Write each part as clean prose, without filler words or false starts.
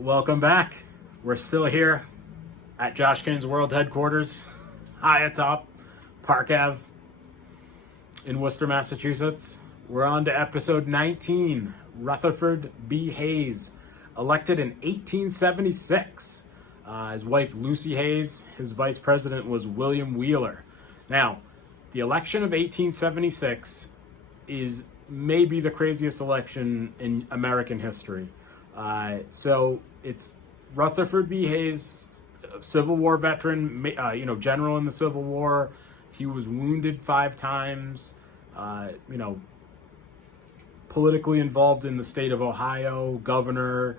Welcome back. We're still here at Josh Kane's World Headquarters, high atop Park Ave in Worcester, Massachusetts. We're on to episode 19, Rutherford B. Hayes, elected in 1876. His wife, Lucy Hayes, his vice president was William Wheeler. Now, the election of 1876 is maybe the craziest election in American history. So it's Rutherford B. Hayes, Civil War veteran, general in the Civil War. He was wounded 5 times, politically involved in the state of Ohio, governor,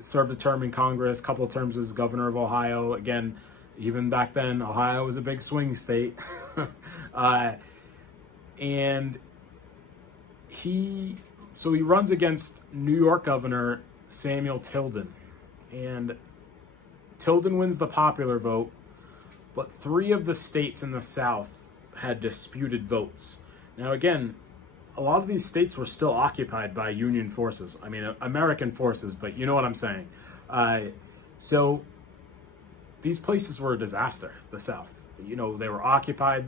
served a term in Congress, couple of terms as governor of Ohio. Again, even back then, Ohio was a big swing state. And he runs against New York Governor Samuel Tilden. And Tilden wins the popular vote, but 3 of the states in the South had disputed votes. Now, again, a lot of these states were still occupied by Union forces. I mean, American forces, but you know what I'm saying. So these places were a disaster, the South. They were occupied.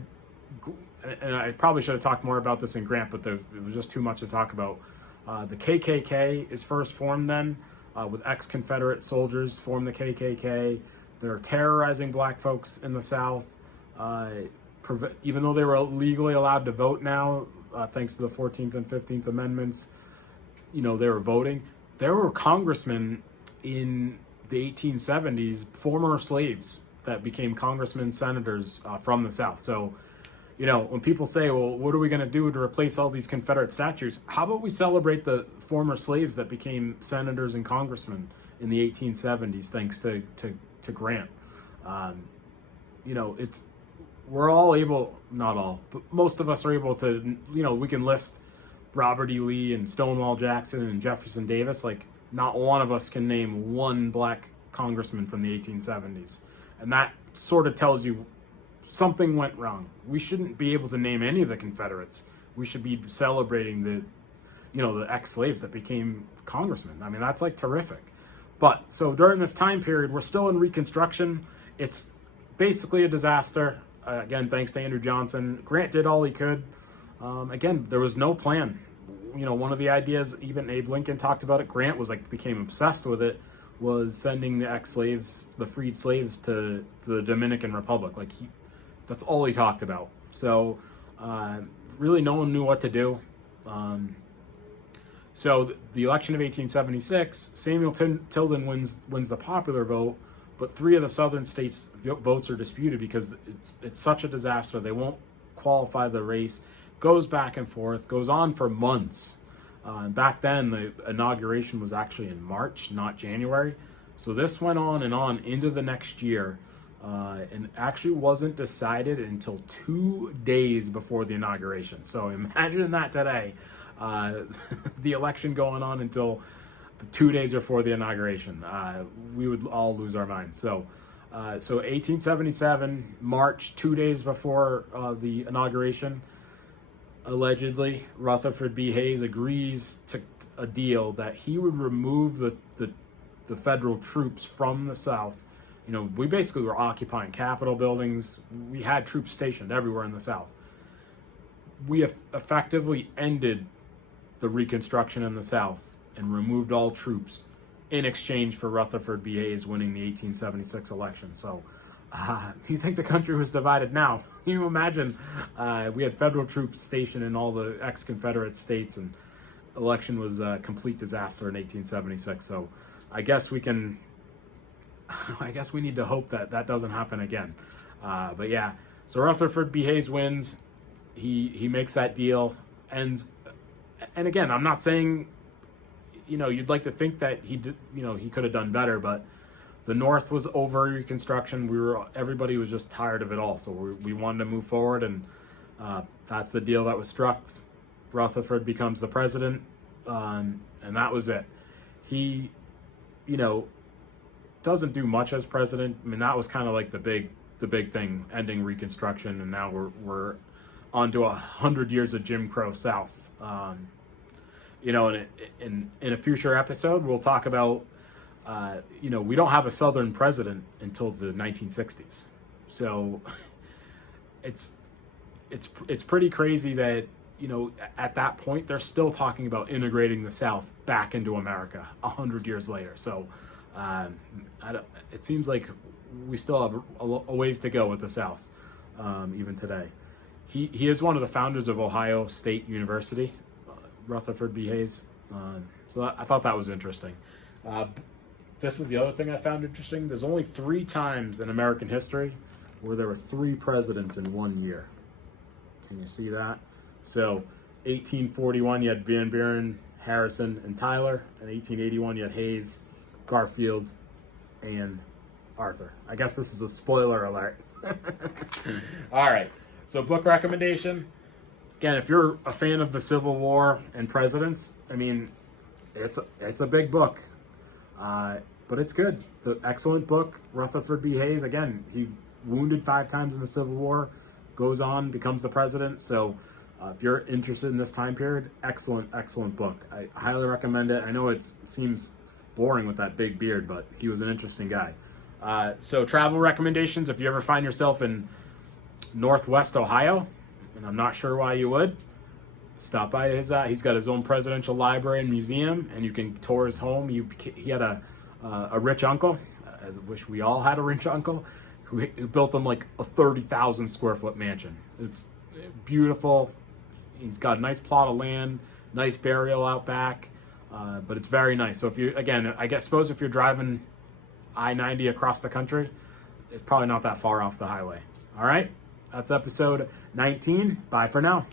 And I probably should have talked more about this in Grant, but it was just too much to talk about. The KKK is first formed then, with ex-Confederate soldiers form the KKK. They're terrorizing black folks in the South. Even though they were legally allowed to vote now, thanks to the 14th and 15th Amendments, they were voting. There were congressmen in the 1870s, former slaves, that became congressmen, senators from the South. So, when people say, well, what are we going to do to replace all these Confederate statues? How about we celebrate the former slaves that became senators and congressmen in the 1870s, thanks to Grant? We're all able, not all, but most of us are able to, we can list Robert E. Lee and Stonewall Jackson and Jefferson Davis. Like, not one of us can name one black congressman from the 1870s. And that sort of tells you something went wrong. We shouldn't be able to name any of the Confederates. We should be celebrating the ex-slaves that became congressmen. I mean, that's like terrific. But so during this time period, we're still in Reconstruction. It's basically a disaster. Again, thanks to Andrew Johnson. Grant did all he could. Again, there was no plan. One of the ideas, even Abe Lincoln talked about it, Grant became obsessed with it, was sending the ex-slaves, the freed slaves, to the Dominican Republic. That's all he talked about. So really no one knew what to do. So the election of 1876, Samuel Tilden wins the popular vote, but 3 of the southern states' votes are disputed because it's such a disaster. They won't qualify the race. Goes back and forth, goes on for months. Back then, the inauguration was actually in March, not January. So this went on and on into the next year. And actually wasn't decided until 2 days before the inauguration. So imagine that today, the election going on until the 2 days before the inauguration. We would all lose our minds. So 1877, March, 2 days before the inauguration, allegedly, Rutherford B. Hayes agrees to a deal that he would remove the federal troops from the South. We basically were occupying Capitol buildings. We had troops stationed everywhere in the South. We effectively ended the Reconstruction in the South and removed all troops in exchange for Rutherford B. Hayes winning the 1876 election. So, you think the country was divided now? You imagine we had federal troops stationed in all the ex-Confederate states, and election was a complete disaster in 1876. So, I guess we need to hope that doesn't happen again. But yeah, so Rutherford B. Hayes wins. He makes that deal, ends. And again, I'm not saying, you'd like to think that he did, he could have done better, but the North was over Reconstruction. Everybody was just tired of it all. So we wanted to move forward, and that's the deal that was struck. Rutherford becomes the president, and that was it. He, doesn't do much as president. I mean, that was kind of like the big thing, ending Reconstruction, and now we're on to 100 years of Jim Crow South. In a future episode, we'll talk about we don't have a Southern president until the 1960s. So it's pretty crazy that, at that point, they're still talking about integrating the South back into America 100 years later. So it seems like we still have a ways to go with the South, even today. He is one of the founders of Ohio State University, Rutherford B. Hayes. So I thought that was interesting. This is the other thing I found interesting. There's only 3 times in American history where there were 3 presidents in one year. Can you see that? So 1841, you had Van Buren, Harrison, and Tyler. In 1881, you had Hayes, Garfield, and Arthur. I guess this is a spoiler alert. All right. So book recommendation. Again, if you're a fan of the Civil War and presidents, it's a big book. But it's good. It's an excellent book. Rutherford B. Hayes, again, he wounded 5 times in the Civil War, goes on, becomes the president. So if you're interested in this time period, excellent book. I highly recommend it. I know it seems boring with that big beard, but he was an interesting guy. So travel recommendations, if you ever find yourself in Northwest Ohio, and I'm not sure why you would, stop by his, he's got his own presidential library and museum, and you can tour his home. He had a rich uncle. I wish we all had a rich uncle who built him like a 30,000 square foot mansion. It's beautiful. He's got a nice plot of land, nice burial out back, but it's very nice. So if you, again, suppose if you're driving I-90 across the country, it's probably not that far off the highway. All right, that's episode 19. Bye for now.